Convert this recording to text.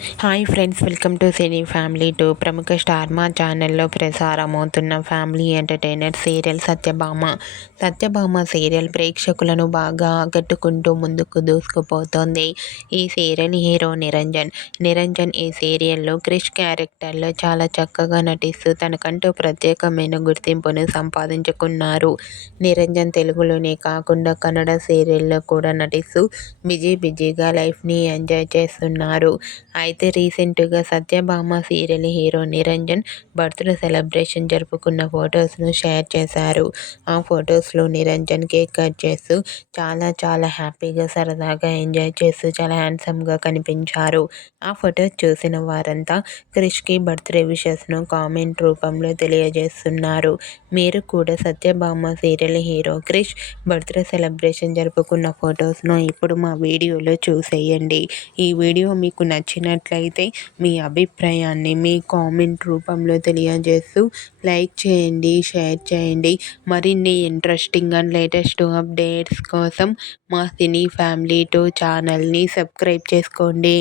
Hi friends, welcome to cine family two. ప్రముఖ star Maa ఛానల్లో ప్రసారమవుతున్న family entertainer serial Satyabhama serial ప్రేక్షకులను బాగా ఆకట్టుకుంటూ ముందుకు దూసుకుపోతోంది. ఈ సీరియల్ హీరో నిరంజన్ ఈ సీరియల్లో క్రిష్ క్యారెక్టర్లో చాలా చక్కగా నటిస్తూ తనకంటూ ప్రత్యేకమైన గుర్తింపును సంపాదించుకున్నారు. నిరంజన్ తెలుగులోనే కాకుండా కన్నడ సీరియల్లో కూడా నటిస్తూ బిజీగా లైఫ్ని ఎంజాయ్ చేస్తున్నారు. అయితే రీసెంట్గా Satyabhama serial hero Niranjan birthday celebration జరుపుకున్న ఫొటోస్ను షేర్ చేశారు. ఆ ఫొటోస్లో నిరంజన్ కేక్ కట్ చేస్తూ చాలా హ్యాపీగా సరదాగా ఎంజాయ్ చేస్తూ చాలా హ్యాండ్సమ్గా కనిపించారు. ఆ ఫొటోస్ చూసిన వారంతా క్రిష్కి బర్త్డే విషెస్ను కామెంట్ రూపంలో తెలియజేస్తున్నారు. మీరు కూడా Satyabhama serial hero Krish birthday celebration జరుపుకున్న ఫొటోస్ను ఇప్పుడు మా వీడియోలో చూసేయండి. ఈ వీడియో మీకు నచ్చినట్లయితే మీ అభిప్రాయాన్ని మీ కామెంట్ రూపంలో తెలియజేస్తూ లైక్ చేయండి, షేర్ చేయండి. మరిన్ని ఇంట్రెస్టింగ్ అండ్ లేటెస్ట్ అప్డేట్స్ కోసం మా సినీ ఫ్యామిలీ 2 ఛానల్ని సబ్స్క్రైబ్ చేసుకోండి.